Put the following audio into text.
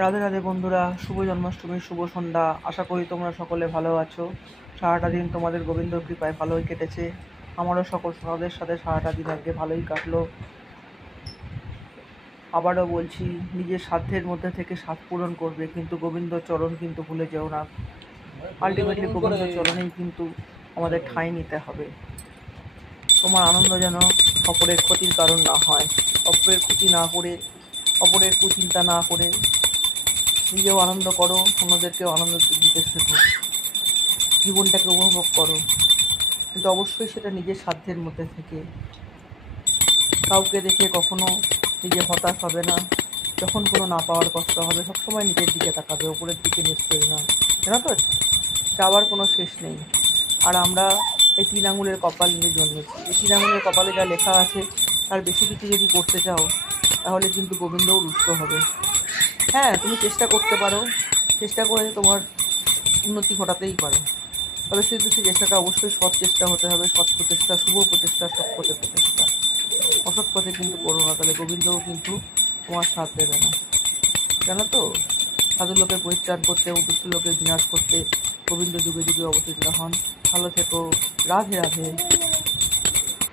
রাধে রাধে বন্ধুরা, শুভ জন্মাষ্টমীর শুভ সন্ধ্যা। আশা করি তোমরা সকলে ভালো আছো। সারাটা দিন তোমাদের গোবিন্দর কৃপায় ভালোই কেটেছে। আমারও সকলের সাথে সারাটা দিন আজকে ভালোই কাটলো। আবারও বলছি, নিজের সাধ্যের মধ্যে থেকে সাধ পূরণ করবে, কিন্তু গোবিন্দ চরণ কিন্তু ভুলে যেও না। আলটিমেটলি গোবিন্দ চরণেই কিন্তু আমাদের ঠাঁই নিতে হবে। তোমার আনন্দ যেন অপরের ক্ষতির কারণ না হয়। অপরের ক্ষতি না করে, অপরের কুচিন্তা না করে নিজেও আনন্দ করো, অন্যদেরকেও আনন্দ দিতে শেখো। জীবনটাকে উপভোগ করো, কিন্তু অবশ্যই সেটা নিজের সাধ্যের মধ্যে থেকে। কাউকে দেখে কখনো নিজে হতাশ হবে না। যখন কোনো না পাওয়ার কষ্ট হবে, সবসময় নিজের দিকে তাকাবে, ওপরের দিকে নিশ্চয়ই নয়। জানো তো, চাওয়ার কোনো শেষ নেই। আর আমরা এই 3 আঙুলের কপাল নিয়ে জন্মেছি। এই 3 আঙুলের কপালে যা লেখা আছে, তার বেশি কিছু যদি করতে চাও, তাহলে কিন্তু গোবিন্দও রুষ্ট হবে। হ্যাঁ, তুমি চেষ্টা করতে পারো, চেষ্টা করে তোমার উন্নতি ঘটাতেই পারো। তবে সেই চেষ্টাটা অবশ্যই সৎ চেষ্টা হতে হবে, সৎ প্রচেষ্টা, শুভ প্রচেষ্টা, সৎ পথে প্রচেষ্টা। অসৎ পথে কিন্তু করো না, তাহলে গোবিন্দও কিন্তু তোমার সাথ দেবে না। জানো তো, সাধু লোকের পরিত্রাণ করতে ও দুষ্ট লোকের বিনাশ করতে গোবিন্দ যুগে যুগে অবতীর্ণ হন। ভালো থেকো। রাধে রাধে।